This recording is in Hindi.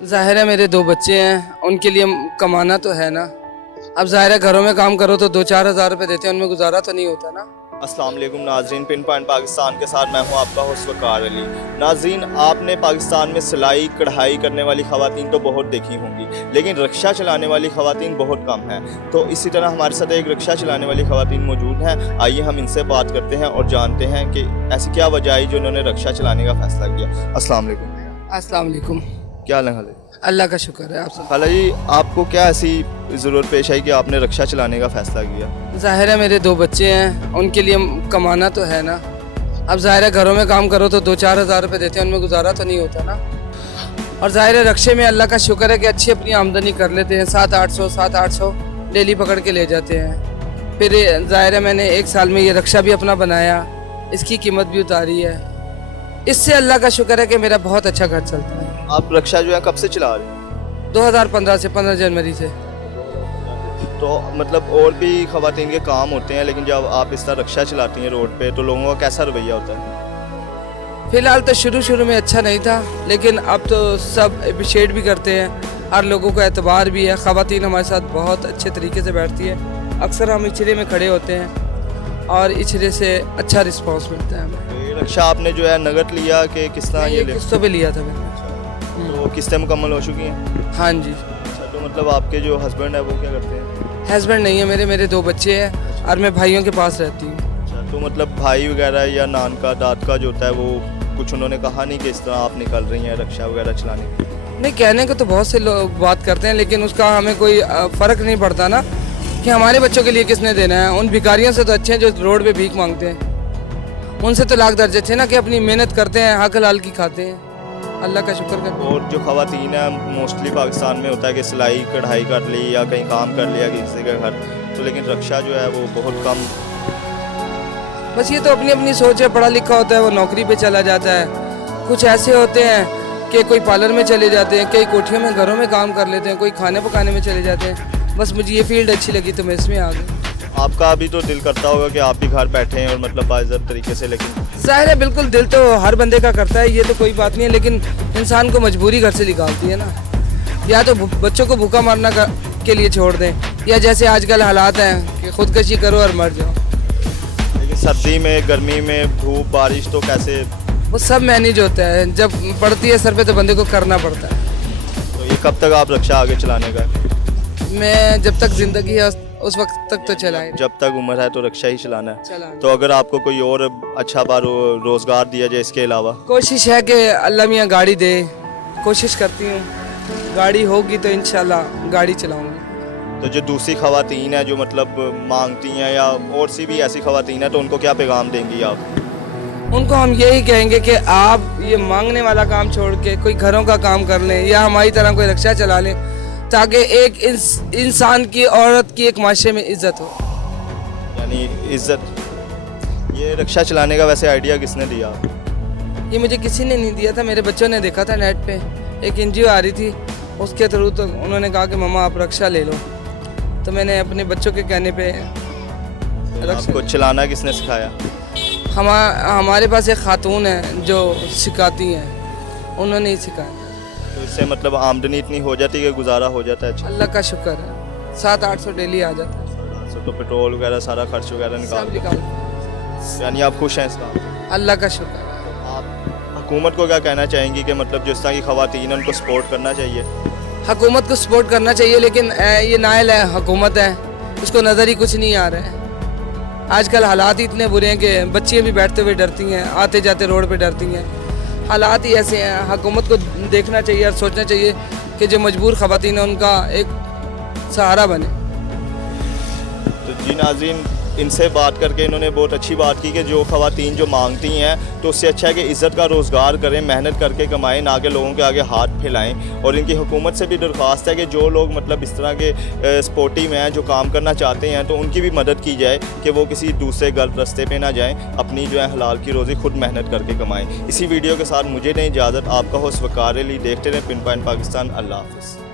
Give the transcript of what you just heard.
ज़ाहिर है मेरे 2 बच्चे हैं, उनके लिए कमाना तो है ना। अब ज़ाहिर है घरों में काम करो तो 2-4 हज़ार रुपये देते हैं, उनमें गुजारा तो नहीं होता ना। अस्सलाम वालेकुम नाज़रीन, पिन पॉइंट पाकिस्तान के साथ मैं हूं आपका होस्ट वकार अली। नाज़रीन, आपने पाकिस्तान में सिलाई कढ़ाई करने वाली ख़वातीन तो बहुत देखी होंगी, लेकिन रिक्शा चलाने वाली ख़वातीन बहुत कम हैं। तो इसी तरह हमारे साथ एक रिक्शा चलाने वाली ख़वातीन मौजूद हैं। आइए हम इनसे बात करते हैं और जानते हैं कि ऐसी क्या वजह आई जो उन्होंने रिक्शा चलाने का फ़ैसला किया। अस्सलाम वालेकुम। अस्सलाम वालेकुम। क्या हाल है? अल्लाह का शुक्र है। आप सब खाला जी, आपको क्या ऐसी ज़रूरत पेश आई कि आपने रिक्शा चलाने का फ़ैसला किया? ज़ाहिर है मेरे 2 बच्चे हैं, उनके लिए कमाना तो है ना। अब ज़ाहिर है घरों में काम करो तो 2-4 हज़ार रुपये देते हैं, उनमें गुजारा तो नहीं होता ना। और ज़ाहिर है रिक्शे में अल्लाह का शुक्र है कि अच्छी अपनी आमदनी कर लेते हैं। 700-800 डेली पकड़ के ले जाते हैं। फिर ज़ाहिर है मैंने 1 साल में ये रिक्शा भी अपना बनाया, इसकी कीमत भी उतारी है। इससे अल्लाह का शुक्र है कि मेरा बहुत अच्छा घर चलता है। आप रिक्शा जो है कब से चला रहे हैं? 2015 से, 15 जनवरी से। तो मतलब और भी ख़वातीन के काम होते हैं, लेकिन जब आप इस तरह रिक्शा चलाती हैं रोड पे तो लोगों का कैसा रवैया होता है? फ़िलहाल तो शुरू में अच्छा नहीं था, लेकिन अब तो सब अप्रिशिएट भी करते हैं। हर लोगों को एतबार भी है। ख़वातीन हमारे साथ बहुत अच्छे तरीके से बैठती है। अक्सर हम इचरे में खड़े होते हैं और इचरे से अच्छा रिस्पांस मिलता है हमें। तो ये रिक्शा आपने जो है नगद लिया कि किस तरह ये ले? किस्तों पे लिया था मैंने। तो किस्तें मुकम्मल हो चुकी हैं? हाँ जी। अच्छा, तो मतलब आपके जो हस्बैंड है वो क्या करते हैं? हस्बैंड नहीं है मेरे 2 बच्चे हैं और मैं भाइयों के पास रहती हूँ। अच्छा, तो मतलब भाई वगैरह या नान का दाद का जो होता है वो कुछ उन्होंने कहा नहीं कि इस तरह आप निकल रही हैं रिक्शा वगैरह चलाने की? नहीं, कहने को तो बहुत से लोग बात करते हैं, लेकिन उसका हमें कोई फ़र्क नहीं पड़ता ना कि हमारे बच्चों के लिए किसने देना है। उन भिखारियों से तो अच्छे हैं जो रोड पे भीख मांगते हैं, उनसे तो लाख दर्जे थे ना कि अपनी मेहनत करते हैं, हक हलाल की खाते हैं। अल्लाह का शुक्र कर। और जो ख़वातीन है मोस्टली पाकिस्तान में होता है कि सिलाई कढ़ाई कर ली या कहीं काम कर लिया किसी के घर, तो लेकिन रिक्शा जो है वो बहुत कम। बस ये तो अपनी अपनी सोच है। पढ़ा लिखा होता है वो नौकरी पे चला जाता है। कुछ ऐसे होते हैं कि कोई पार्लर में चले जाते हैं, कई कोठियों में घरों में काम कर लेते हैं, कोई खाने पकाने में चले जाते हैं। बस मुझे ये फील्ड अच्छी लगी तो मैं इसमें आ गई। आपका अभी तो दिल करता होगा कि आप भी घर बैठे हैं और मतलब बाइज़्ज़त तरीके से, लेकिन ज़ाहिर है बिल्कुल दिल तो हर बंदे का करता है, ये तो कोई बात नहीं है, लेकिन इंसान को मजबूरी घर से निकालती है ना। या तो बच्चों को भूखा मारना के लिए छोड़ दें, या जैसे आजकल हालात हैं कि खुदकशी करो और मर जाओ। लेकिन सर्दी में गर्मी में धूप बारिश तो कैसे? वो सब मैनेज होता है, जब पड़ती है सर पे तो बंदे को करना पड़ता है। तो ये कब तक आप रिक्शा आगे चलाने का है? मैं जब तक ज़िंदगी है उस वक्त तक तो चलाए जब तक उम्र है तो रिक्शा ही चलाना है। चला। तो अगर आपको कोई और अच्छा बार रोज़गार दिया जाए इसके अलावा? कोशिश है कि अल्लाह मियाँ गाड़ी दे, कोशिश करती हूँ। गाड़ी होगी तो इंशाल्लाह गाड़ी चलाऊँगी। तो जो दूसरी ख़वातीन है जो मतलब मांगती हैं या और सी भी ऐसी ख़वातीन है, तो उनको क्या पैगाम देंगी आप? उनको हम यही कहेंगे कि आप ये मांगने वाला काम छोड़ के कोई घरों का काम कर लें या हमारी तरह कोई रिक्शा चला लें, ताकि एक इंसान की, औरत की एक माशरे में इज़्ज़त हो। यानी इज़्ज़त। ये रिक्शा चलाने का वैसे आइडिया किसने दिया? ये मुझे किसी ने नहीं दिया था, मेरे बच्चों ने देखा था नेट पे। एक NGO आ रही थी, उसके थ्रू तो उन्होंने कहा कि मम्मा आप रिक्शा ले लो, तो मैंने अपने बच्चों के कहने पे आपको चलाना किसने सिखाया? हमारे पास एक खातून है जो सिखाती हैं, उन्होंने ही सिखाया। तो इससे मतलब आमदनी इतनी हो जाती है कि गुजारा हो जाता है? अच्छा, अल्लाह का शुक्र है, 700-800 डेली आ जाता है। तो पेट्रोल वगैरह सारा खर्च वगैरह सब निकाल, निकाल। यानी आप खुश हैं इसका? अल्लाह का शुक्र है। आप हुकूमत को क्या कहना चाहेंगी कि मतलब जिस तरह की ख़वातीन है उनको सपोर्ट करना चाहिए? हुकूमत को सपोर्ट करना चाहिए, लेकिन ये नायल है, हुकूमत है, उसको नज़र ही कुछ नहीं आ रहा है। आजकल हालात ही इतने बुरे हैं कि बच्चियाँ भी बैठते हुए डरती हैं, आते जाते रोड पे डरती हैं। हालात ही ऐसे हैं। हुकूमत को देखना चाहिए और सोचना चाहिए कि जो मजबूर ख़वातीन हैं उनका एक सहारा बने। तो जी नाज़रीन, इनसे बात करके इन्होंने बहुत अच्छी बात की कि जो ख़वातीन जो मांगती हैं तो उससे अच्छा है कि इज़्ज़त का रोज़गार करें, मेहनत करके कमाएं, ना कि लोगों के आगे हाथ फैलाएं। और इनकी हुकूमत से भी दरख्वास्त है कि जो लोग मतलब इस तरह के स्पोर्टिव हैं, जो काम करना चाहते हैं, तो उनकी भी मदद की जाए कि वो किसी दूसरे गलत रास्ते पे ना जाएं, अपनी जो है हलाल की रोज़ी खुद मेहनत करके कमाएँ। इसी वीडियो के साथ मुझे दें इजाज़त। आपका होस्ट वकार अली। देखते रहें पिन पॉइंट पाकिस्तान। अल्लाह हाफ़िज़।